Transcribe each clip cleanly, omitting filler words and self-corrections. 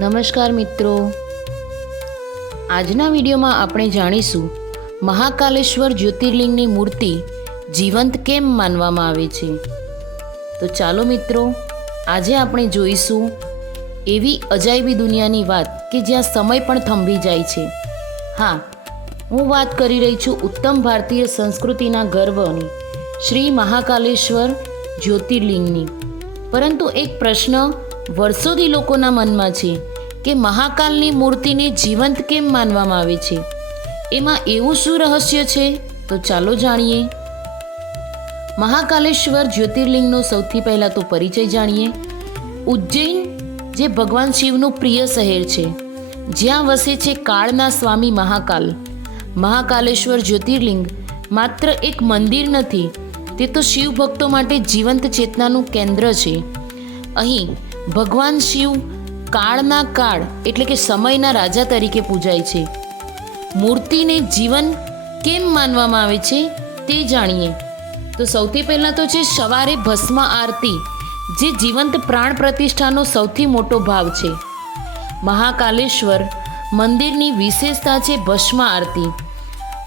નમસ્કાર મિત્રો, આજના વિડીયોમાં આપણે જાણીશું મહાકાલેશ્વર જ્યોતિર્લિંગની મૂર્તિ જીવંત કેમ માનવામાં આવે છે। તો ચાલો મિત્રો, આજે આપણે જોઈશું એવી અજાયબી દુનિયાની વાત કે જ્યાં સમય પણ થંભી જાય છે। હા, હું વાત કરી રહી છું ઉત્તમ ભારતીય સંસ્કૃતિના ગર્વની શ્રી મહાકાલેશ્વર જ્યોતિર્લિંગની। પરંતુ એક પ્રશ્ન વર્ષોથી લોકોના મનમાં છે કે મહાકાલની મૂર્તિને જીવંત કેમ માનવામાં આવે છે? એમાં એવું શું રહસ્ય છે? તો ચાલો જાણીએ। મહાકાલેશ્વર જ્યોતિર્લિંગનો સૌથી પહેલાં તો પરિચય જાણીએ। ઉજ્જૈન જે ભગવાન શિવનું પ્રિય શહેર છે, જ્યાં વસે છે કાળના સ્વામી મહાકાલ। મહાકાલેશ્વર જ્યોતિર્લિંગ માત્ર એક મંદિર નથી, તે તો શિવ ભક્તો માટે જીવંત ચેતનાનું કેન્દ્ર છે। અહીં ભગવાન શિવ કાળના કાળ એટલે કે સમયના રાજા તરીકે પૂજાય છે। મૂર્તિને જીવન કેમ માનવામાં આવે છે તે જાણીએ। તો સૌથી પહેલાં તો છે સવારે ભસ્મ આરતી, જે જીવંત પ્રાણ પ્રતિષ્ઠાનો સૌથી મોટો ભાવ છે। મહાકાલેશ્વર મંદિરની વિશેષતા છે ભસ્મ આરતી।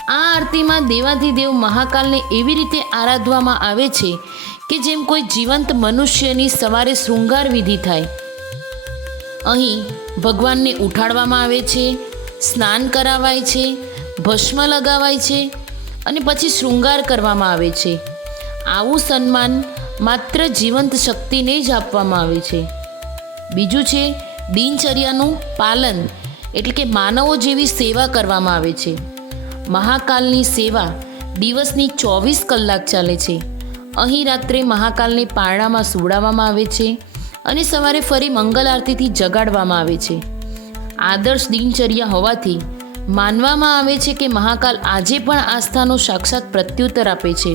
આ આરતીમાં દેવાધિદેવ મહાકાલને એવી રીતે આરાધવામાં આવે છે કે જેમ કોઈ જીવંત મનુષ્યની સવારે શૃંગાર વિધિ થાય। અહીં ભગવાનને ઉઠાડવામાં આવે છે, સ્નાન કરાવાય છે, ભસ્મ લગાવાય છે અને પછી શૃંગાર કરવામાં આવે છે। આવું સન્માન માત્ર જીવંત શક્તિને જ આપવામાં આવે છે। બીજું છે દિનચર્યાનું પાલન, એટલે કે માનવો જેવી સેવા કરવામાં આવે છે। મહાકાલની સેવા દિવસની 24 કલાક ચાલે છે। અહીં રાત્રે મહાકાલને પારણામાં સુવડાવવામાં આવે છે અને સવારે ફરી મંગલ આરતીથી જગાડવામાં આવે છે। આદર્શ દિનચર્યા હોવાથી માનવામાં આવે છે કે મહાકાલ આજે પણ આસ્થાનો સાક્ષાત પ્રત્યુત્તર આપે છે।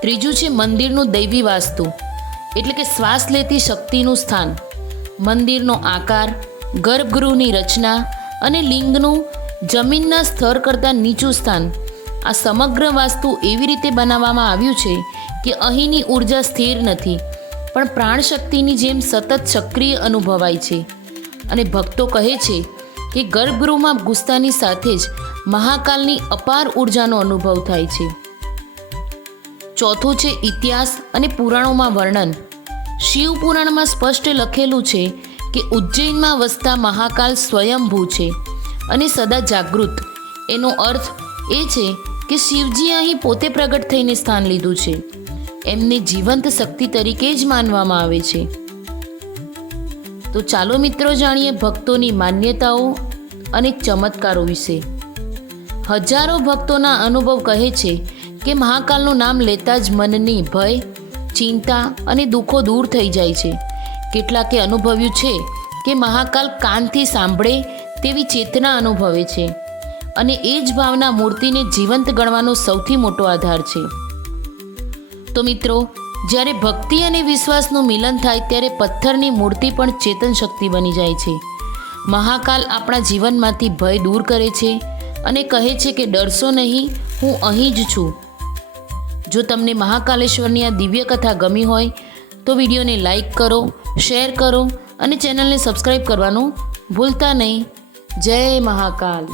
ત્રીજું છે મંદિરનું દૈવી વાસ્તુ, એટલે કે શ્વાસ લેતી શક્તિનું સ્થાન। મંદિરનો આકાર, ગર્ભગૃહની રચના અને લિંગનું જમીનના સ્તર કરતાં નીચું સ્થાન, આ સમગ્ર વાસ્તુ એવી રીતે બનાવવામાં આવ્યું છે કે અહીંની ઉર્જા સ્થિર નથી, પણ પ્રાણશક્તિની જેમ સતત સક્રિય અનુભવાય છે। અને ભક્તો કહે છે કે ગર્ભગૃહમાં ઘૂસતાની સાથે જ મહાકાલની અપાર ઉર્જાનો અનુભવ થાય છે। ચોથું છે ઇતિહાસ અને પુરાણોમાં વર્ણન। શિવ પુરાણમાં સ્પષ્ટ લખેલું છે કે ઉજ્જૈનમાં વસતા મહાકાલ સ્વયંભૂ છે અને સદા જાગૃત। એનો અર્થ એ છે કે શિવજી અહીં પોતે પ્રગટ થઈને સ્થાન લીધું છે। એમને જીવંત શક્તિ તરીકે જ માનવામાં આવે છે। તો ચાલો મિત્રો જાણીએ ભક્તોની માન્યતાઓ અને ચમત્કારો વિશે। હજારો ભક્તોના અનુભવ કહે છે કે મહાકાલનું નામ લેતા જ મનની ભય, ચિંતા અને દુઃખો દૂર થઈ જાય છે। કેટલાકે અનુભવ્યું છે કે મહાકાલ કાનથી સાંભળે તેવી ચેતના અનુભવે છે અને એ જ ભાવના મૂર્તિને જીવંત ગણવાનો સૌથી મોટો આધાર છે। તો મિત્રો, જ્યારે ભક્તિ અને વિશ્વાસનું મિલન થાય ત્યારે પથ્થરની મૂર્તિ પણ ચેતન શક્તિ બની જાય છે। મહાકાલ આપણા જીવનમાંથી ભય દૂર કરે છે અને કહે છે કે ડરશો નહીં, હું અહીં જ છું। જો તમને મહાકાલેશ્વરની આ દિવ્ય કથા ગમી હોય તો વિડીયોને લાઈક કરો, શેર કરો અને ચેનલને સબસ્ક્રાઈબ કરવાનું ભૂલતા નહીં। જય મહાકાલ।